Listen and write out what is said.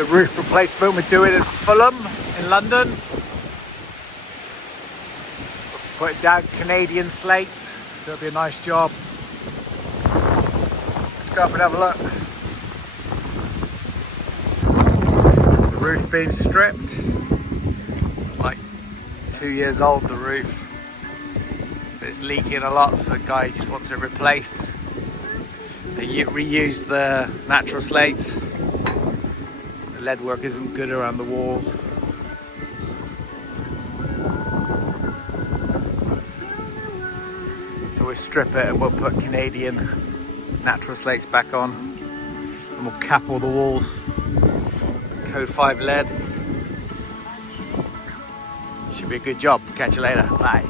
the roof replacement we're doing in Fulham in London. We're putting down Canadian slates, so it'll be a nice job. Let's go up and have a look. The roof being stripped. It's like 2 years old, the roof. But it's leaking a lot, so the guy just wants it replaced. They reuse the natural slates. The lead work isn't good around the walls. So we'll strip it and we'll put Canadian natural slates back on. And we'll cap all the walls. Code 5 lead. Should be a good job. Catch you later. Bye.